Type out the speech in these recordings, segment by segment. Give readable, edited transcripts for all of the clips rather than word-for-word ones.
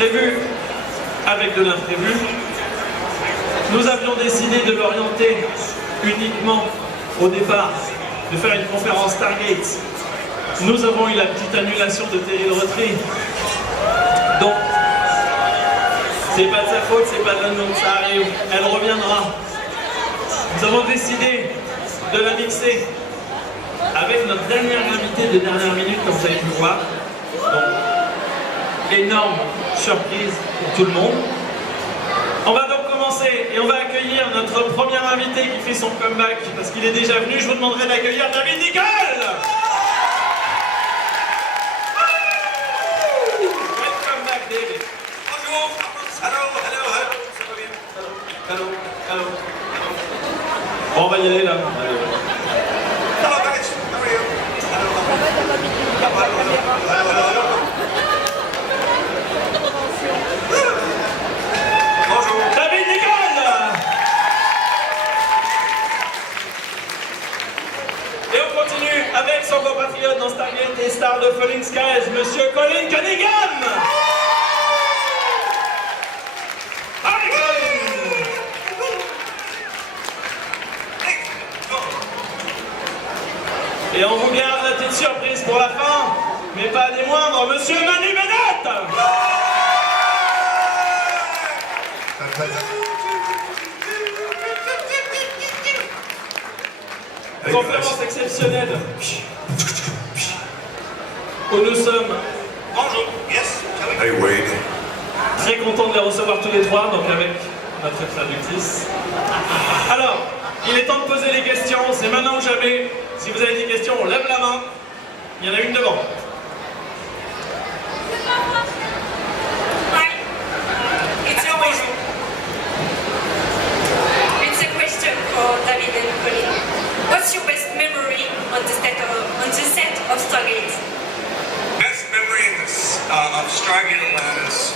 prévu avec de l'imprévu. Nous avions décidé de l'orienter uniquement au départ, de faire une conférence Stargate. Nous avons eu la petite annulation de Terry Retry. Donc, c'est pas de sa faute, c'est pas de la nôtre, ça arrive. Elle reviendra. Nous avons décidé de la mixer avec notre dernière invitée de dernière minute, comme vous avez pu voir. Donc, énorme surprise pour tout le monde. On va donc commencer et on va accueillir notre premier invité qui fait son comeback parce qu'il est déjà venu. Je vous demanderai d'accueillir David Nykl. Welcome back, David. Bonjour. Hello. Bon, on va y aller là. Hello guys, how are you? Hello. Bonjour. David Nykl. Et on continue avec son compatriote dans Stargate et star de Falling Skies, Monsieur Colin Cunningham. Allez, Colin. Et on vous garde la petite surprise pour la fin, mais pas des moindres, Monsieur Manu Bennett. Conférence exceptionnelle où nous sommes. Bonjour. Yes. Hey Wade. Très content de les recevoir tous les trois, donc avec notre traductrice. Alors, il est temps de poser les questions, c'est maintenant ou jamais. Si vous avez des questions, on lève la main. Il y en a une devant. Hi, it's your question. It's a question for David and Colin. What's your best memory on the set of Stargate? Best memory of Stargate Atlantis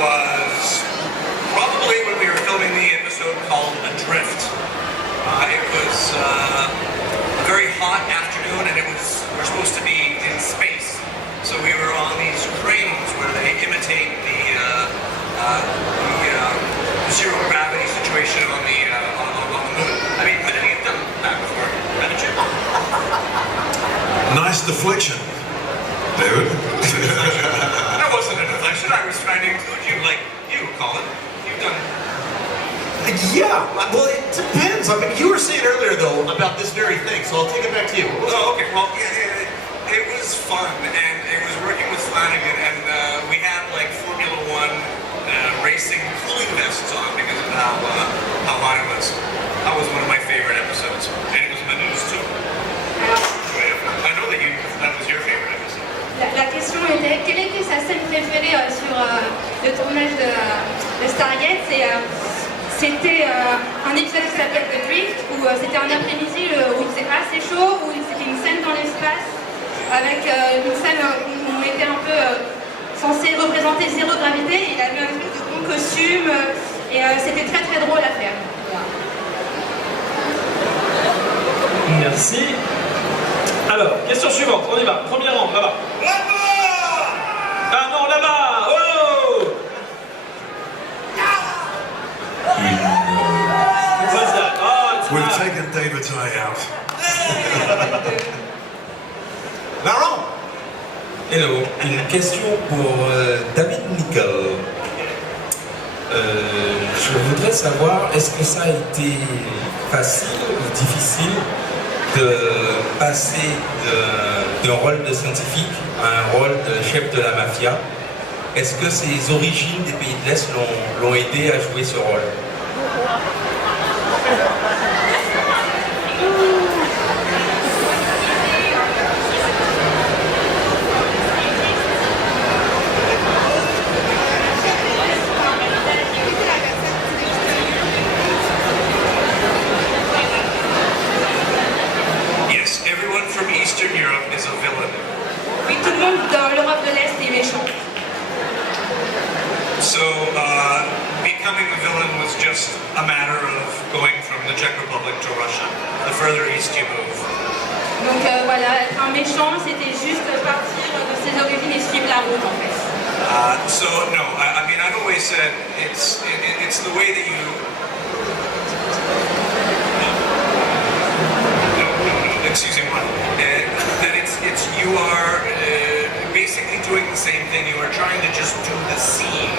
was probably when we were filming the episode called Adrift. It was a very hot afternoon, and we're supposed to be in space. So we were on these cranes where they imitate the zero gravity situation on the moon. I mean, many of you have done that before, haven't you? Nice deflection, David. That wasn't a deflection. I was trying to include you, like you, Colin. You've done. Yeah, well, it depends. I mean, you were saying earlier, though, about this very thing, so I'll take it back to you. Oh, okay. Well, yeah, it was fun, and it was working with Flanagan, and we had like Formula One racing cooling vests on because of how hot it was. That was one of my favorite episodes, and it was Manu's too. I know that was your favorite episode. La question était, quelle était sa scène préférée sur le tournage de Stargate? C'était un épisode qui s'appelle The Drift, où c'était un après-midi où il faisait assez chaud, où c'était une scène dans l'espace, avec une scène où on était un peu censé représenter zéro gravité. Il avait un espèce de bon costume, et c'était très très drôle à faire. Merci. Alors, question suivante, on y va. Premier rang, là-bas. Ah non, là-bas. Oh! What's that? Oh, it's We've not. taken David's eye out. Marron! Hello, une question pour David Nykl. Je voudrais savoir, est-ce que ça a été facile ou difficile de passer d'un rôle de scientifique à un rôle de chef de la mafia? Est-ce que ses origines des pays de l'Est l'ont aidé à jouer ce rôle? Yes, everyone from Eastern Europe is a villain. Oui, tout le monde dans l'Europe de l'Est est méchant. So, becoming a villain was just a matter of going from the Czech Republic to Russia. The further east you move. Donc voilà, être un méchant, c'était juste partir de ses origines et suivre la route en fait. So no, I mean I've always said it's the way that you. No, excuse me, that it's you are basically doing the same thing. You are trying to just do the scene,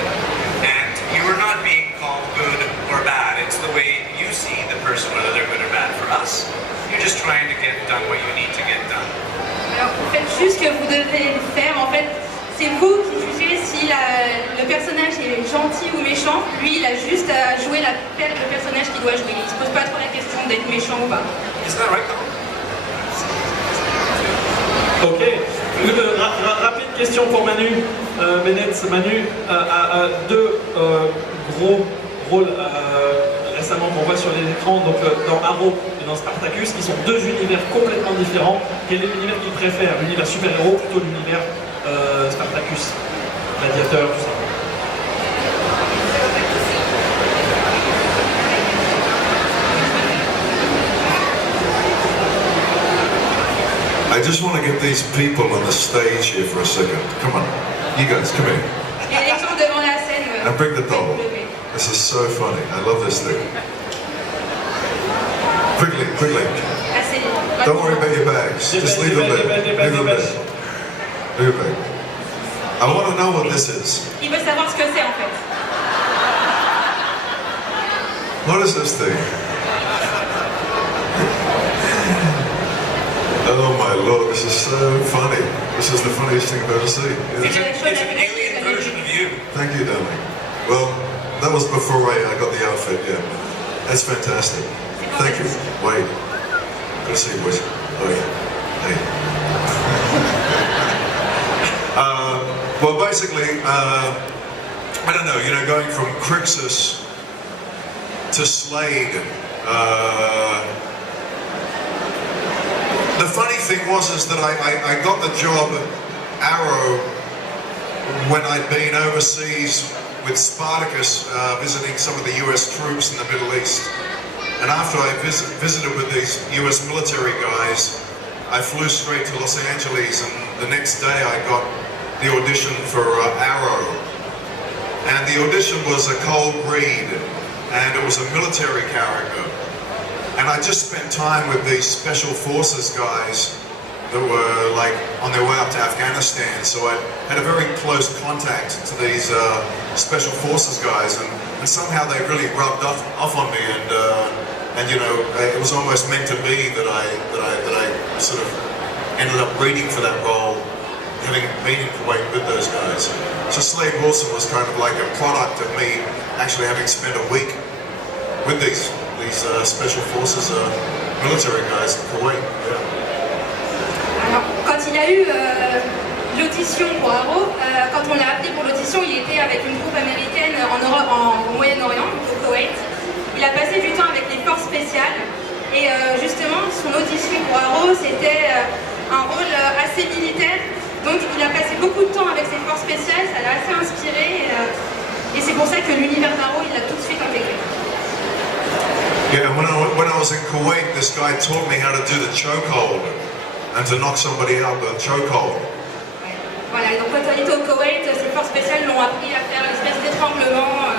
and you are not being called good or bad. It's the way you see the person, whether they're good or bad. For us, you're just trying to get done what you need to get done. Alors, vous faites juste ce que vous devez faire. En fait, c'est vous qui jugez si le personnage est gentil ou méchant. Lui, il a juste à jouer la tête de personnage qu'il doit jouer. Il ne se pose pas trop la question d'être méchant ou pas. Is that right, Colin? Ok. Rapide question pour Manu Bennett. Manu a deux gros rôles récemment qu'on voit sur les écrans, donc dans Arrow et dans Spartacus, qui sont deux univers complètement différents. Quel est l'univers qu'il préfère? L'univers super-héros, plutôt l'univers Spartacus, gladiateur, tout ça. I just want to get these people on the stage here for a second. Come on. You guys, come here. Il y a des gens devant la scène. And bring the doll. This is so funny. I love this thing. Quickly, quickly. Assez. Don't worry about your bags. Just leave them there. Leave them there. Leave them there. I want to know what this is. Il veut savoir ce que c'est en fait. What is this thing? Oh my lord, this is so funny. This is the funniest thing I've ever seen. It's an alien version of you. Thank you, darling. Well, that was before I got the outfit, yeah. That's fantastic. Thank you. Wait. Good to see you, boys. Oh yeah. Hey. Well, basically, I don't know, you know, going from Crixus to Slade, the funny thing is that I got the job at Arrow when I'd been overseas with Spartacus visiting some of the US troops in the Middle East. And after I visited with these US military guys, I flew straight to Los Angeles, and the next day I got the audition for Arrow. And the audition was a cold read, and it was a military character. And I just spent time with these special forces guys that were like on their way up to Afghanistan. So I had a very close contact to these special forces guys, and somehow they really rubbed off on me. And you know, it was almost meant to be that I sort of ended up reading for that role, having been in Kuwait with those guys. So Slade Wilson was kind of like a product of me actually having spent a week with these special forces military guys in Kuwait. Yeah. Alors, quand il a eu l'audition pour Arrow, quand on l'a appelé pour l'audition, il était avec une troupe américaine en Moyen-Orient, au Koweït. Il a passé du temps avec les forces spéciales et justement son audition pour Arrow c'était un rôle assez militaire, donc il a passé beaucoup de temps avec ses forces spéciales, ça l'a assez inspiré et c'est pour ça que l'univers d'Arrow il l'a tout de suite intégré. Yeah, when I was in Kuwait, this guy taught me how to do the chokehold and to knock somebody out with a chokehold. Ouais. Voilà, donc quand on était au Koweït, ses forces spéciales l'ont appris à faire une espèce d'étranglement,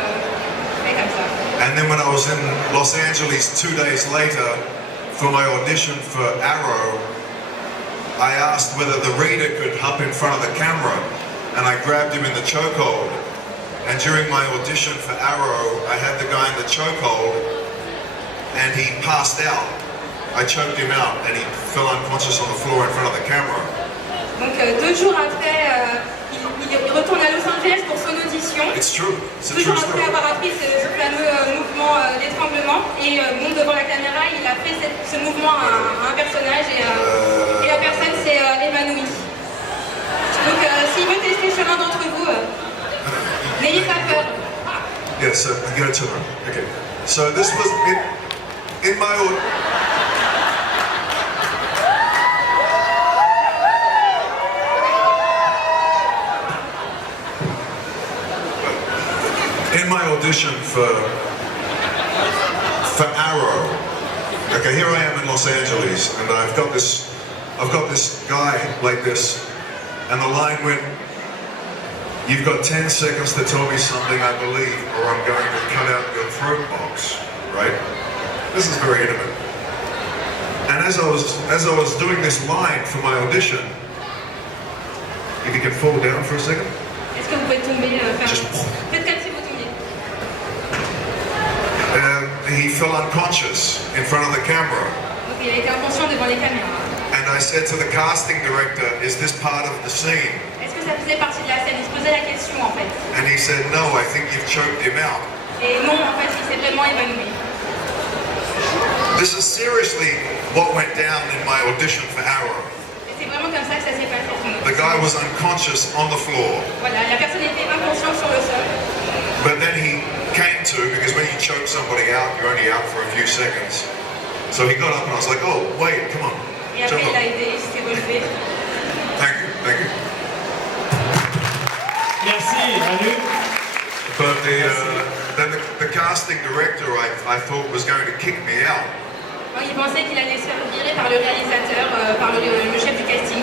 comme ça. And then when I was in Los Angeles 2 days later for my audition for Arrow, I asked whether the reader could hop in front of the camera, and I grabbed him in the chokehold. And during my audition for Arrow, I had the guy in the chokehold, and he passed out. I choked him out, and he fell unconscious on the floor in front of the camera. Donc 2 jours après, il retourne à Los Angeles pour son audition. It's true. It's a 2 true jours story. après avoir appris ce fameux mouvement d'étranglement et monte devant la caméra, il a fait ce mouvement à un personnage et la personne s'est évanouie. Donc s'il veut tester sur l'un d'entre vous, n'ayez pas peur. Yeah, so I got to them. Okay. So this was in my audition for Arrow. Okay, here I am in Los Angeles, and I've got this guy like this, and the line went, You've got 10 seconds to tell me something I believe, or I'm going to cut out your throat box, right? This is very intimate. And as I was doing this line for my audition, if you can fall down for a second. Est-ce que vous pouvez tomber, faites comme si vous tombiez. He fell unconscious in front of the camera. Donc il a été inconscient devant les caméras. And I said to the casting director, is this part of the scene? Est-ce que ça faisait partie de la scène? Il se posait la question en fait. And he said, no, I think you've choked him out. Et non, en fait, il s'est vraiment évanoui. This is seriously what went down in my audition for Arrow. Et c'est vraiment comme ça que ça s'est passé. The guy was unconscious on the floor. Voilà, la personne était inconsciente sur le sol. But then he came to, because when you choke somebody out, you're only out for a few seconds. So he got up and I was like, oh, wait, come on. Et après, il a aidé, il s'est relevé. Thank you, thank you. Merci, Manu. But then the casting director, I thought, was going to kick me out. Donc, il pensait qu'il allait se faire virer par le réalisateur, par le chef du casting.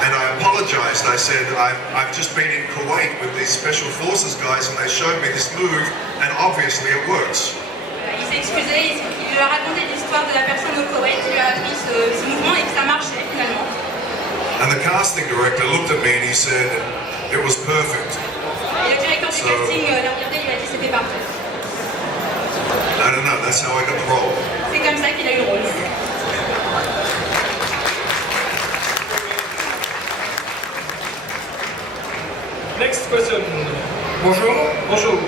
And I apologized. I said, I've just been in Kuwait with these special forces guys and they showed me this move and obviously it works. Il s'est excusé, il lui a raconté l'histoire de la personne au Koweït qui lui a appris ce mouvement et que ça marchait finalement. And the casting director looked at me and he said, it was perfect. Et le directeur du casting l'a regardé, il lui a dit c'était parfait. I don't know, that's how I got the role. C'est comme ça qu'il a eu le rôle. Next question. Bonjour. Bonjour.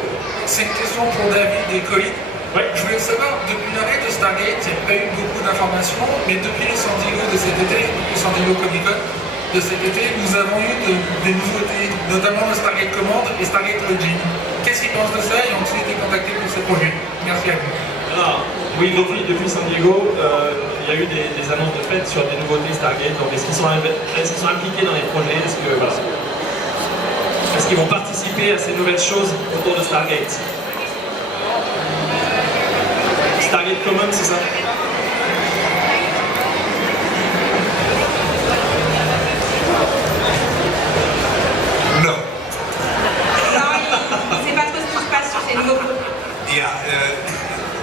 C'est une question pour David et Colin. Ouais. Je voulais savoir, depuis l'arrêt de Stargate, il n'y a pas eu beaucoup d'informations, mais depuis les San Diego de cet été, depuis San Diego Comic Con de cet été, nous avons eu des nouveautés, notamment le Stargate Command et Stargate Origin. Qu'est-ce qu'ils pensent de ça et ont-ils été contactés pour ces projets? Merci à vous. Alors, oui, depuis San Diego, il y a eu des annonces de fait sur des nouveautés Stargate. Donc, est-ce qu'ils sont impliqués dans les projets? Est-ce qu'ils vont participer à ces nouvelles choses autour de Stargate? Stargate Common, c'est ça? No. Non, il ne sait pas trop ce qui se passe sur ces nouveaux projets. Yeah,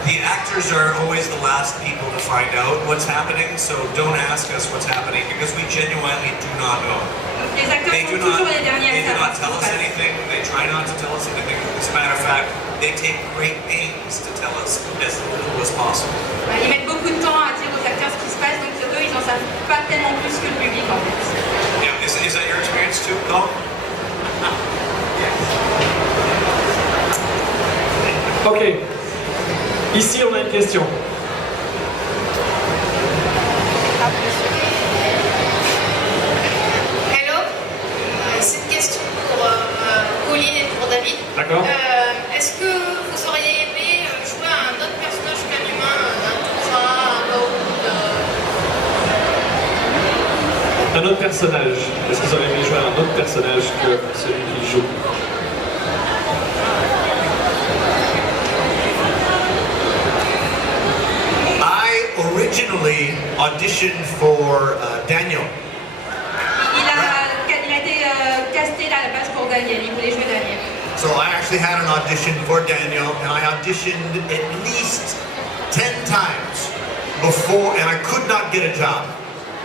the actors are always the last people to find out what's happening, so don't ask us what's happening because we genuinely do not know. Donc, les acteurs sont toujours les derniers à savoir ce qui tell se us passe. anything. They try not to tell us anything. As a matter of fact, they take great pains to tell us as little as possible. Ils mettent beaucoup de temps à dire aux acteurs ce qui se passe, donc eux, ils n'en savent pas tellement plus que le public en fait. Yeah, is that your experience too, Colin? Ok. Ici, on a une question. Hello, c'est une question pour Colin et pour David. D'accord. Est-ce que vous auriez aimé jouer à un autre personnage qu'un humain, un Toura, un Baoud Un autre personnage. Est-ce que vous auriez aimé jouer à un autre personnage que celui qui joue? I originally auditioned for Daniel. Il a été casté là à la base pour Daniel, il voulait jouer Daniel. So I actually had an audition for Daniel, and I auditioned at least 10 times before, and I could not get a job.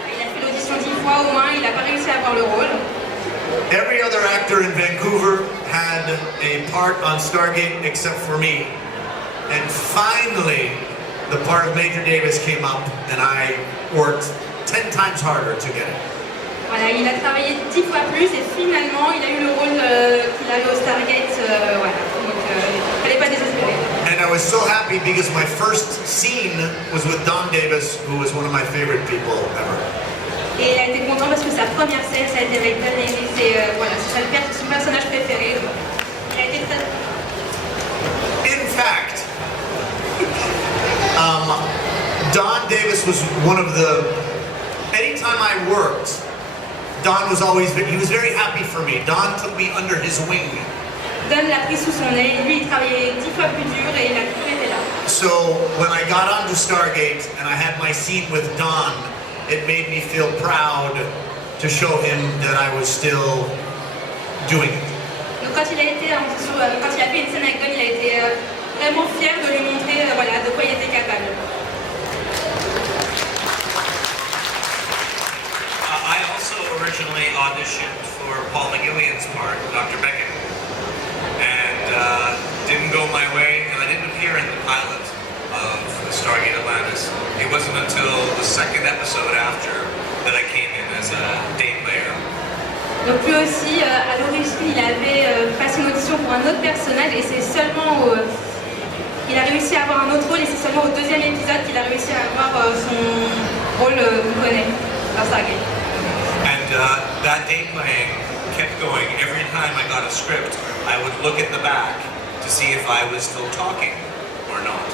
Il a fait l'audition 10 fois au moins, il n'a pas réussi à avoir le rôle. Every other actor in Vancouver had a part on Stargate except for me. And finally, the part of Major Davis came up, and I worked 10 times harder to get it. Voilà, il a travaillé 10 fois plus et finalement il a eu le rôle qu'il avait au Stargate. Voilà, donc il fallait pas désespérer. And I was so happy because my first scene was with Don Davis, who was one of my favorite people ever. Et il a été content parce que sa première scène, ça a été avec Dan Davis et voilà, c'est son personnage préféré. Il a été très... In fact, Don Davis was one of the... Anytime I worked, Don was always... He was very happy for me. Don took me under his wing. Don l'a pris sous son aile, lui il travaillait 10 fois plus dur et il a toujours été là. So when I got onto Stargate and I had my scene with Don, it made me feel proud to show him that I was still doing it. Donc quand il a fait une scène avec Gunn, il a été vraiment fier de lui montrer voilà, de quoi il était capable. I also originally auditioned for Paul McGillian's part, Dr. Beckett, and didn't go my way, and I didn't appear in the pilot of Stargate Atlantis. It wasn't until the second episode after that I came in as a day player. Donc lui aussi, à l'origine, il avait passé une audition pour un autre personnage et c'est seulement il a réussi à avoir un autre rôle et c'est seulement au deuxième épisode qu'il a réussi à avoir son rôle qu'on connaît dans Stargate. And that day playing kept going. Every time I got a script, I would look at the back to see if I was still talking or not.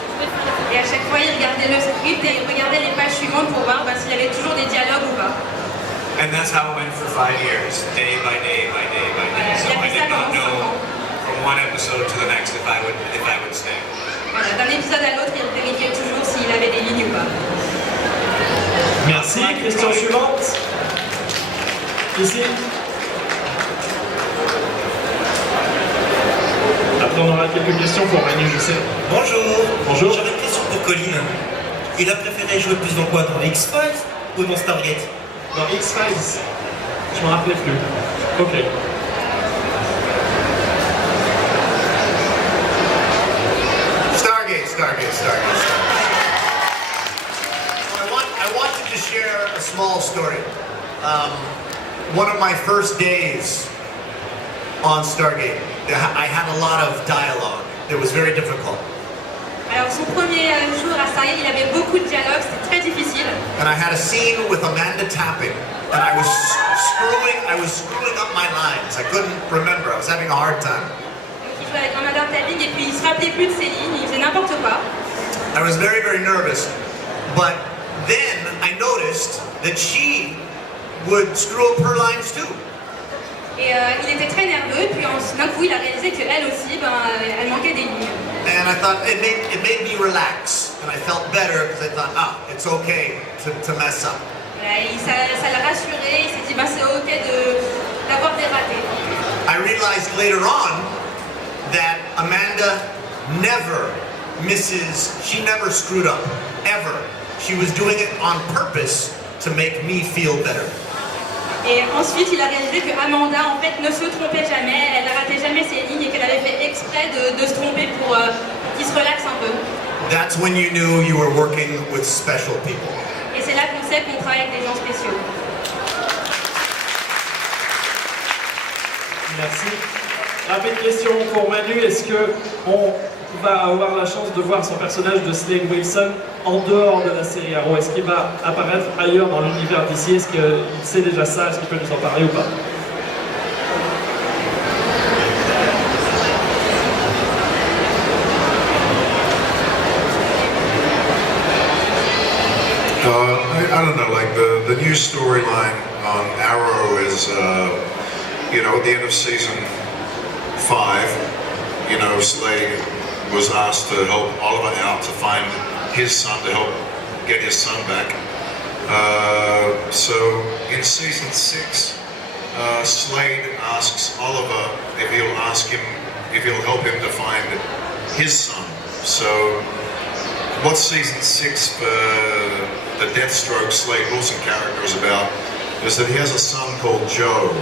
Et à chaque fois, il regardait le script et il regardait les pages suivantes pour voir s'il y avait toujours des dialogues ou pas. And that's how it went for 5 years, day by day by day by day. So I did not know from one episode to the next if I would stay. Voilà, d'un épisode à l'autre, il vérifiait toujours s'il avait des lignes ou pas. Merci. Question suivante. Ici. Après, on aura quelques questions pour Manu, je sais. Bonjour. Bonjour. J'avais une question pour Colin. Il a préféré jouer plus dans quoi? Dans X-Files ou dans Stargate? Dans X-Files. Je me rappelais plus. Ok. Stargate. I wanted to share a small story. One of my first days on Stargate, I had a lot of dialogue. It was very difficult. Alors son premier jour à Stargate, il avait beaucoup de dialogues, c'était très difficile. And I had a scene with Amanda tapping, and I was screwing up my lines. I couldn't remember. I was having a hard time. Donc il jouait avec Amanda tapping et puis il se rappelait plus de ses lignes, il faisait n'importe quoi. I was very, very nervous. But then I noticed that she would screw up her lines too. Et il était très nerveux, puis d'un coup il a réalisé qu'elle aussi, elle manquait des lignes. And I thought it made me relax, and I felt better because I thought, it's okay to mess up. Et ça l'a rassuré, il s'est dit c'est ok d'avoir des ratés. I realized later on that Amanda never she never screwed up, ever. She was doing it on purpose to make me feel better. Et ensuite, il a réalisé que Amanda, en fait, ne se trompait jamais, elle ne ratait jamais ses lignes et qu'elle avait fait exprès de se tromper pour qu'il se relaxe un peu. That's when you knew you were working with special people. Et c'est là qu'on sait qu'on travaille avec des gens spéciaux. Merci. Rapide question pour Manu, est-ce qu'on va avoir la chance de voir son personnage de Slade Wilson en dehors de la série Arrow? Est-ce qu'il va apparaître ailleurs dans l'univers d'ici? Est-ce qu'il sait déjà ça? Est-ce qu'il peut nous en parler ou pas? I don't know, like the new storyline on Arrow is, at the end of season 5, Slade was asked to help Oliver out to find his son, to help get his son back. So in season 6, Slade asks Oliver if he'll help him to find his son. So what season 6 for the Deathstroke Slade Wilson character is about is that he has a son called Joe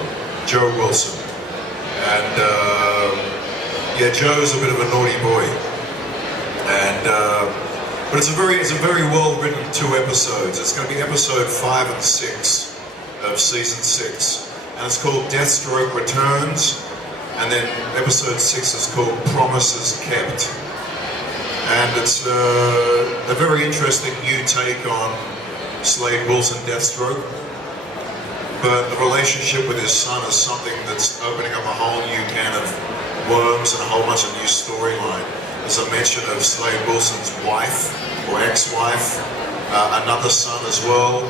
Wilson. And Joe's a bit of a naughty boy. And but it's a very well written 2 episodes. It's going to be episode 5 and 6 of season 6. And it's called Deathstroke Returns. And then episode 6 is called Promises Kept. And it's a very interesting new take on Slade Wilson Deathstroke. But the relationship with his son is something that's opening up a whole new can of worms and a whole bunch of new storyline. There's a mention of Slade Wilson's wife or ex-wife, another son as well.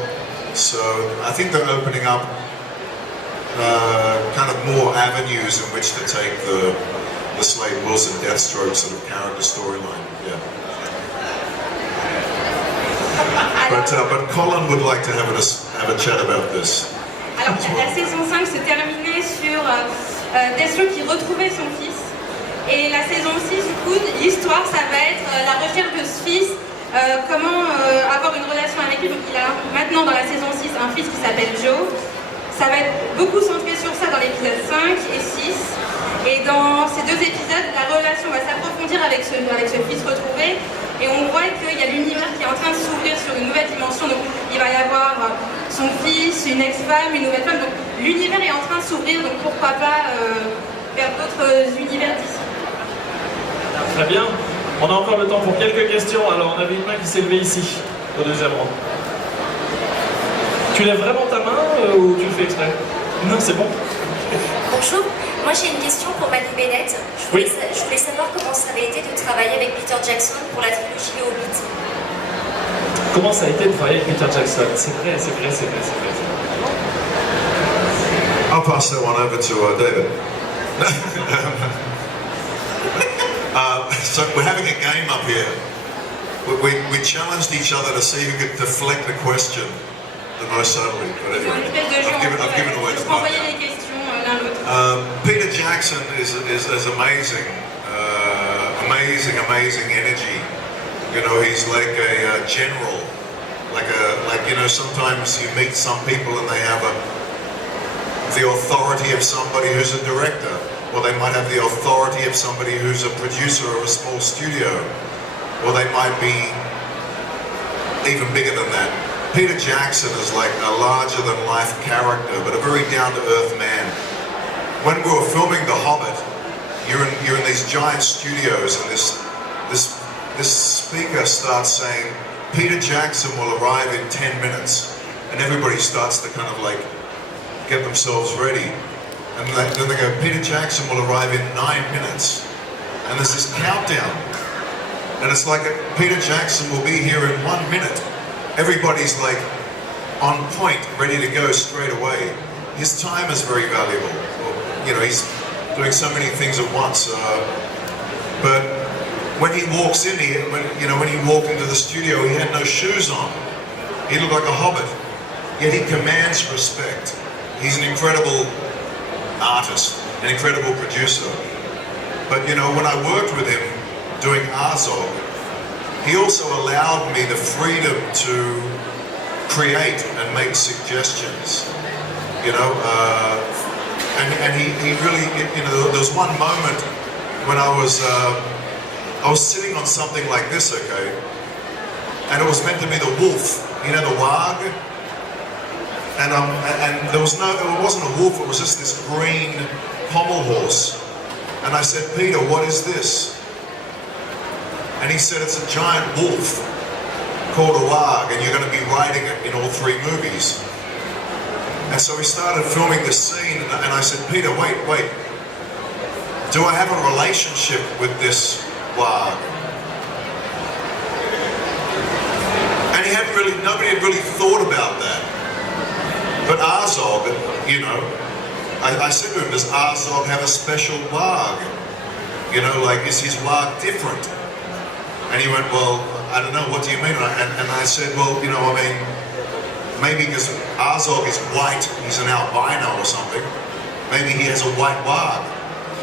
So I think they're opening up kind of more avenues in which to take the Slade Wilson Deathstroke sort of character storyline. Yeah. But Colin would like to have a chat about this. Alors la saison 5 se terminait sur Deathstroke qui retrouvait son fils. Et la saison 6, du coup, l'histoire, ça va être la recherche de ce fils, comment avoir une relation avec lui. Donc il a maintenant dans la saison 6 un fils qui s'appelle Joe. Ça va être beaucoup centré sur ça dans l'épisode 5 et 6. Et dans ces 2 épisodes, la relation va s'approfondir avec ce fils retrouvé. Et on voit qu'il y a l'univers qui est en train de s'ouvrir sur une nouvelle dimension. Donc il va y avoir son fils, une ex-femme, une nouvelle femme. Donc l'univers est en train de s'ouvrir, donc pourquoi pas vers d'autres univers d'ici. Très bien. On a encore le temps pour quelques questions. Alors on avait une main qui s'est levée ici, au deuxième rang. Tu lèves vraiment ta main ou tu le fais exprès? Non, c'est bon. Bonjour, moi j'ai une question pour Manu Bennett. Je voulais savoir comment ça avait été de travailler avec Peter Jackson pour la trilogie Hobbit. Comment ça a été de travailler avec Peter Jackson? C'est vrai. I'll pass that one over to David. So we're having a game up here. We challenged each other to see who could deflect the question the most subtly. But anyway, I've given away the part now. Peter Jackson is amazing, amazing energy. You know, he's like a general. Like you know, sometimes you meet some people and they have the authority of somebody who's a director. Or they might have the authority of somebody who's a producer of a small studio. Or they might be even bigger than that. Peter Jackson is like a larger-than-life character, but a very down-to-earth man. When we were filming The Hobbit, you're in these giant studios, and this speaker starts saying, Peter Jackson will arrive in 10 minutes. And everybody starts to kind of like get themselves ready. And then they go, Peter Jackson will arrive in 9 minutes. And there's this countdown. And it's like Peter Jackson will be here in 1 minute. Everybody's like on point, ready to go straight away. His time is very valuable. You know, he's doing so many things at once. But when he walks in, when he walked into the studio, he had no shoes on. He looked like a hobbit. Yet he commands respect. He's an incredible artist, an incredible producer. But you know, when I worked with him doing Azog, he also allowed me the freedom to create and make suggestions. You know, and he really, you know, there was one moment when I was sitting on something like this, okay, and it was meant to be the wolf, you know, the wag. And there was it wasn't a wolf, it was just this green pommel horse. And I said, Peter, what is this? And he said, it's a giant wolf called a wag, and you're going to be riding it in all 3 movies. And so we started filming this scene, and I said, Peter, wait. Do I have a relationship with this wag? And nobody had really thought about that. But Azog, you know, I said to him, does Azog have a special wag? You know, like, is his wag different? And he went, well, I don't know, what do you mean? And I said, well, you know, I mean, maybe because Azog is white, he's an albino or something, maybe he has a white wag.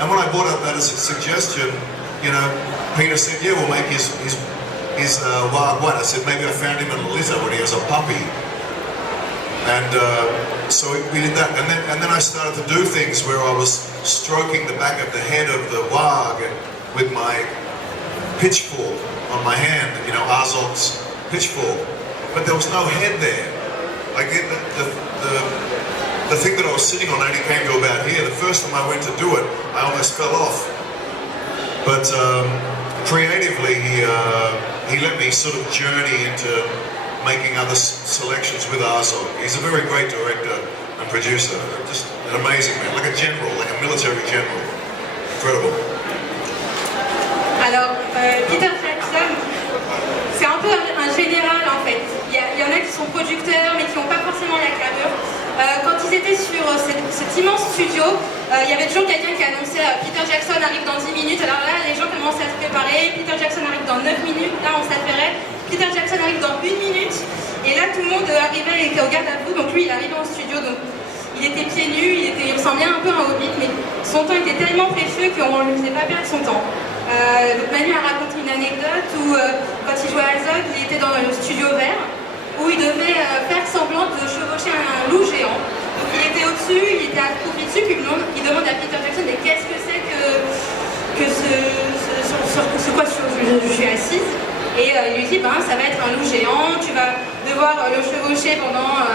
And when I brought up that as a suggestion, you know, Peter said, yeah, we'll make his wag white. I said, maybe I found him in a litter when he was a puppy. And so we did that, and then I started to do things where I was stroking the back of the head of the wag with my pitchfork on my hand, you know, Azog's pitchfork. But there was no head there. Like the thing that I was sitting on only came to about here. The first time I went to do it, I almost fell off. But creatively, he let me sort of journey into making other selections with Azog. He's a very great director and producer, just an amazing man, like a general, like a military general. Incredible. Alors, Peter Jackson, c'est un peu un général en fait. Il y en a qui sont producteurs mais qui n'ont pas forcément la carrure. Quand ils étaient sur cet immense studio, il y avait toujours quelqu'un qui annonçait Peter Jackson arrive dans 10 minutes. Alors là, les gens commençaient à se préparer. Peter Jackson arrive dans 9 minutes. Là, on s'affairait. Peter Jackson arrive dans 1 minute. Et là, tout le monde arrivait et était au garde à vous. Donc lui, il arrivait en studio. Donc il était pieds nus. Il ressemblait un peu à un hobbit. Mais son temps était tellement précieux qu'on ne lui faisait pas perdre son temps. Donc Manu a raconté une anecdote où quand il jouait à Zog, il était dans le studio vert où il devait faire semblant de chevaucher un loup géant. Donc il était au-dessus, il était accroupi dessus, puis il demande à Peter Jackson mais qu'est-ce que c'est que ce quoi je suis assise. Et il lui dit ça va être un loup géant, tu vas devoir le chevaucher pendant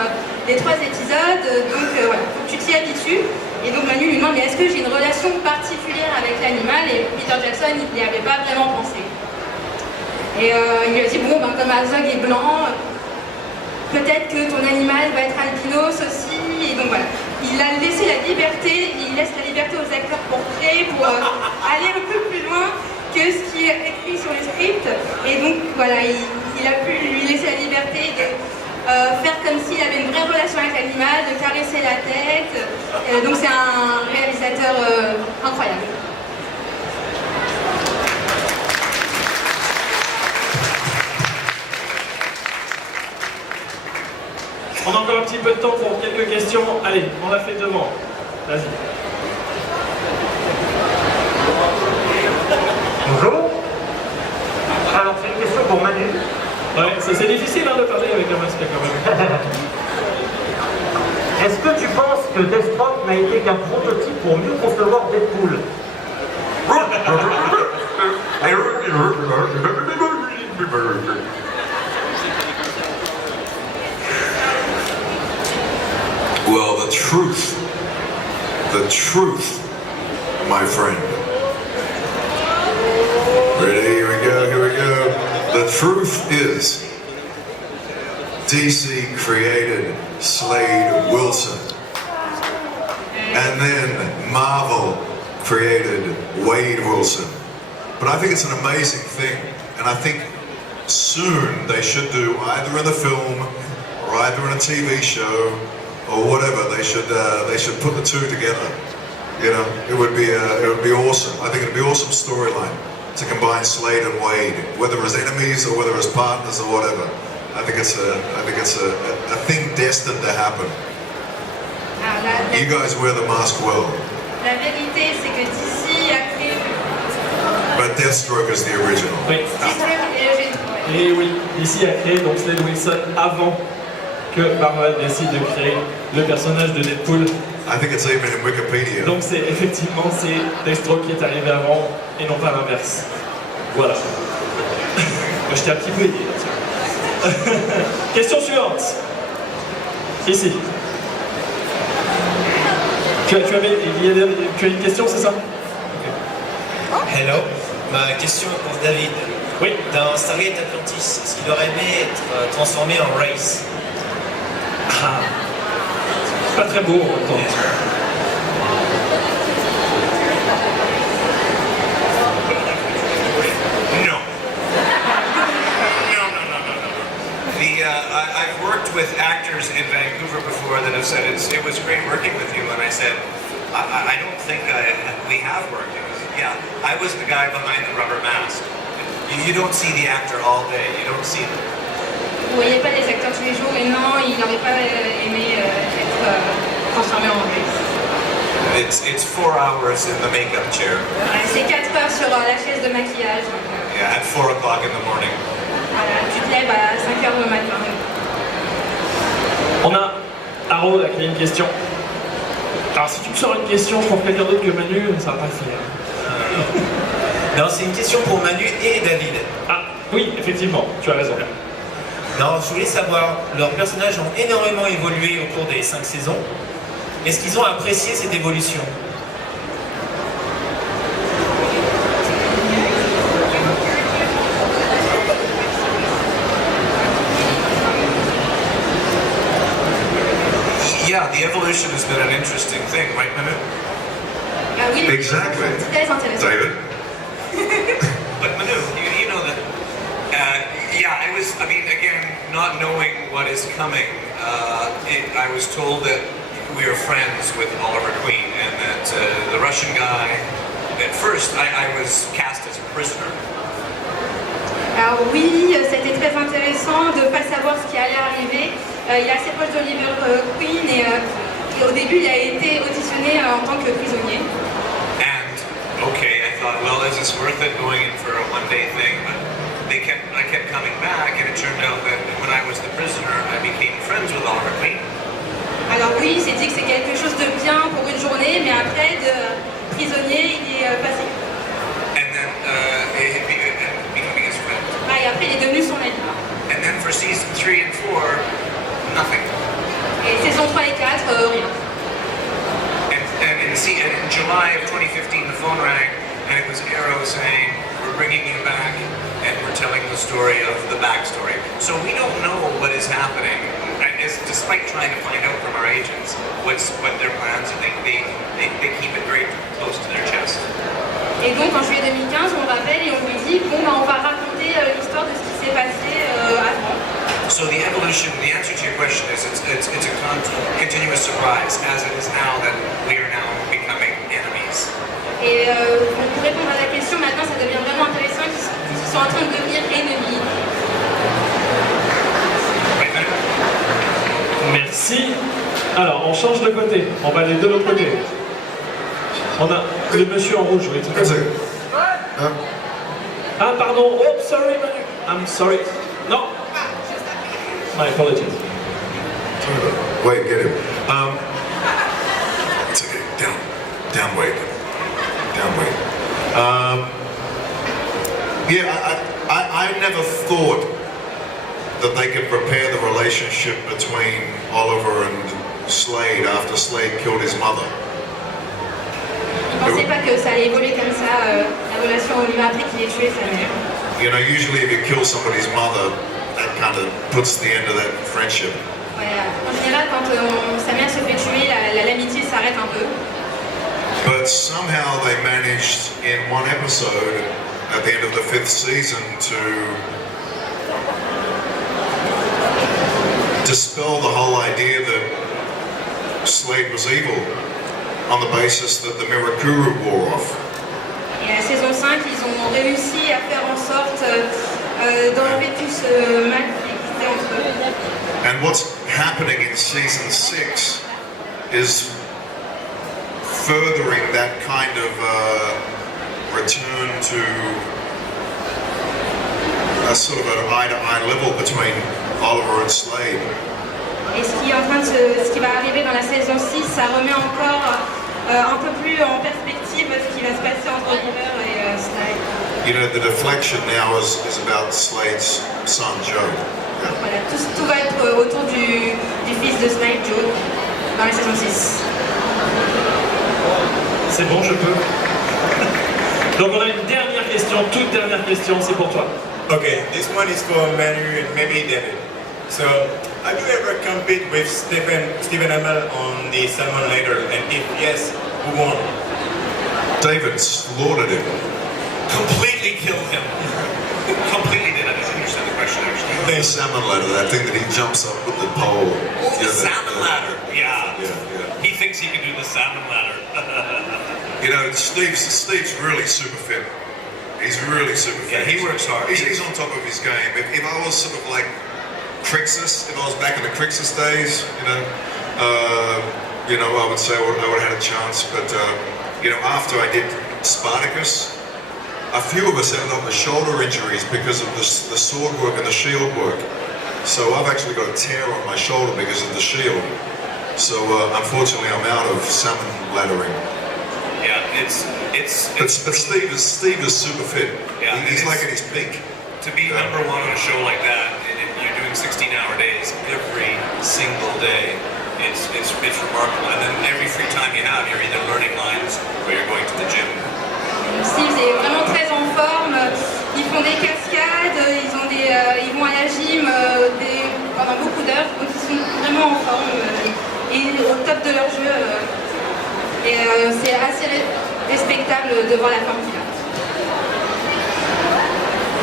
les 3 épisodes, donc voilà, faut que tu t'y habitues. Et donc Manu lui demande mais est-ce que j'ai une relation particulière avec l'animal, et Peter Jackson il n'y avait pas vraiment pensé. Et il lui a dit comme Azog est blanc, peut-être que ton animal va être albinos aussi, et donc voilà. Il a laissé la liberté, il laisse la liberté aux acteurs pour créer, pour aller un peu plus loin que ce qui est écrit sur les scripts. Et donc voilà, il a pu lui laisser la liberté de faire comme s'il avait une vraie relation avec l'animal, de caresser la tête. Donc c'est un réalisateur incroyable. On a encore un petit peu de temps pour quelques questions. Allez, on l'a fait devant. Vas-y. Bonjour. Alors c'est une question pour Manu. Ouais, c'est difficile de parler avec un masque quand même. Est-ce que tu penses que Deathstroke n'a été qu'un prototype pour mieux concevoir Deadpool? Well, the truth, my friend. Ready? Here we go. The truth is, DC created Slade Wilson, and then Marvel created Wade Wilson. But I think it's an amazing thing, and I think soon they should do either in the film or either in a TV show or whatever. They should put the two together. You know, it would be awesome. I think it'd be an awesome storyline to combine Slade and Wade, whether as enemies or whether as partners or whatever. I think it's a thing destined to happen. You guys wear the mask well. La vérité, c'est que DC a créé. But Deathstroke is the original. Oui. Et oui, DC a créé donc Slade Wilson avant que Marvel décide de créer le personnage de Deadpool. I think it's even in Wikipedia. Donc c'est Deathstroke qui est arrivé avant et non pas l'inverse. Voilà. Moi je t'ai un petit peu aidé là-dessus. Question suivante. Ici. Tu as une question, c'est ça? Hello. Ma question est pour David. Oui. Dans Stargate Atlantis, est-ce qu'il aurait aimé être transformé en race? Ah. C'est pas très beau en même temps. I've worked with actors in Vancouver before that have said it was great working with you, and I said, I don't think we have worked. Yeah, I was the guy behind the rubber mask. You don't see the actor all day, you don't see them. Vous voyez pas les acteurs tous les jours, et non, il n'aurait pas aimé être transformé en race. It's 4 hours in the makeup chair. C'est 4 heures sur la chaise de maquillage. Yeah, at 4 o'clock in the morning. Voilà, tu te lèves à 5 heures le matin. On a Haro qui a une question. Alors si tu me sors une question pour quelqu'un d'autre que Manu, ça va pas le faire. Non, c'est une question pour Manu et David. Ah oui, effectivement, tu as raison. Non, je voulais savoir, leurs personnages ont énormément évolué au cours des 5 saisons. Est-ce qu'ils ont apprécié cette évolution? Yeah, the evolution has been an interesting thing, right, Manu? Ah oui, Exactly. c'est très intéressant. David? But Manu, you know that, I mean, again, not knowing what is coming, I was told that we are friends with Oliver Queen and that the Russian guy, at first I was cast as a prisoner. Alors oui, c'était très intéressant de ne pas savoir ce qui allait arriver. Il est assez proche d'Oliver Queen et au début il a été auditionné en tant que prisonnier. well, is this worth it going in for a one-day thing? But I kept coming back, and it turned out that when I was the prisoner, I became friends with Oliver Queen. Alors oui, il s'est dit que c'est quelque chose de bien pour une journée, mais après, de prisonnier, il est passé. And then becoming his friend. Ah, et après, il est devenu son ami. And then for season 3 and 4, nothing. Et saison 3 et 4, rien. And in July of 2015, the phone rang, and it was Arrow saying, "We're bringing you back, and we're telling the story of the backstory." So we don't know what is happening. Despite trying to find out from our agents what their plans are, they keep it very close to their chest. Et donc en juillet 2015, on rappelle et on lui dit bon, on va raconter l'histoire de ce qui s'est passé avant. So the evolution, the answer to your question is it's a continuous surprise, as it is now that we are now becoming enemies. Et pour répondre à la question, maintenant ça devient vraiment intéressant qu'ils sont en train de devenir ennemis. Merci. Alors, on change de côté. On va aller de l'autre côté. On a le monsieur en rouge, oui, tout à fait. Ah, pardon. Oh, sorry, Manu. I'm sorry. No. My apologies. Wait, get him. It's okay. Down, wait. Yeah, I never thought that they could repair the relationship between Oliver and Slade after Slade killed his mother. Je ne pensais pas que ça allait évoluer comme ça, la relation Oliver après qu'il ait tué sa mère. You know, usually if you kill somebody's mother, that kind of puts the end of that friendship. Ouais, en général, quand sa mère se fait tuer, l'amitié s'arrête un peu. But somehow they managed in one episode at the end of the 5th season to dispel the whole idea that Slade was evil on the basis that the Mirakuru wore off. Et à la saison 5, ils ont réussi à faire en sorte d'enlever tout ce mal qui existait entre eux. And what's happening in season 6 is furthering that kind of return to a sort of an eye-to-eye level between Oliver and Slade. Et ce qui va arriver dans la saison 6, ça remet encore un peu plus en perspective ce qui va se passer entre Oliver et Slade. You know, the deflection now is about Slade's son, Joe. Yeah. Voilà, tout va être autour du fils de Slade, Joe, dans la saison 6. C'est bon, je peux. Donc on a une dernière question, toute dernière question, c'est pour toi. Okay, this one is for Manu and maybe David. So, have you ever competed with Stephen Amell on the Salmon Ladder? And if yes, who won? David slaughtered him. Completely killed him. Completely did. I didn't understand the question actually. The salmon ladder, that thing that he jumps up with the pole. Oh, the salmon ladder. Yeah. Yeah. He thinks he can do the salmon ladder. You know, Steve's really super fit. He's really super fit. Yeah, he works hard. He's on top of his game. If I was sort of like Crixus, if I was back in the Crixus days, I would say I would have had a chance. But after I did Spartacus, a few of us ended up with shoulder injuries because of the sword work and the shield work. So I've actually got a tear on my shoulder because of the shield. So unfortunately, I'm out of salmon laddering. Yeah, But Steve is super fit. Yeah, he's like at his peak. To be number one on a show like that, and if you're doing 16-hour days every single day, it's remarkable. And then every free time you have, you're either learning lines or you're going to the gym. Steve est vraiment très en forme. Ils font des cascades, ils vont à la gym pendant beaucoup d'heures, donc ils sont vraiment en forme et au top de leur jeu. Et c'est assez respectable de voir la forme qu'il a.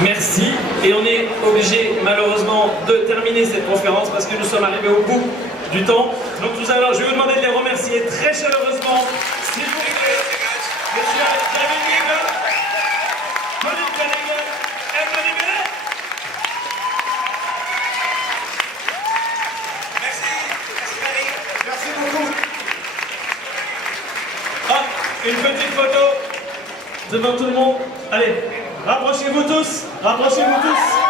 Merci. Et on est obligé malheureusement de terminer cette conférence parce que nous sommes arrivés au bout du temps. Donc je vais vous demander de les remercier très chaleureusement. S'il vous plaît, Monsieur David Nykl, Colin Cunningham et Manu Bennett. Merci beaucoup. Une petite photo. devant tout le monde. Allez, rapprochez-vous tous, rapprochez-vous tous.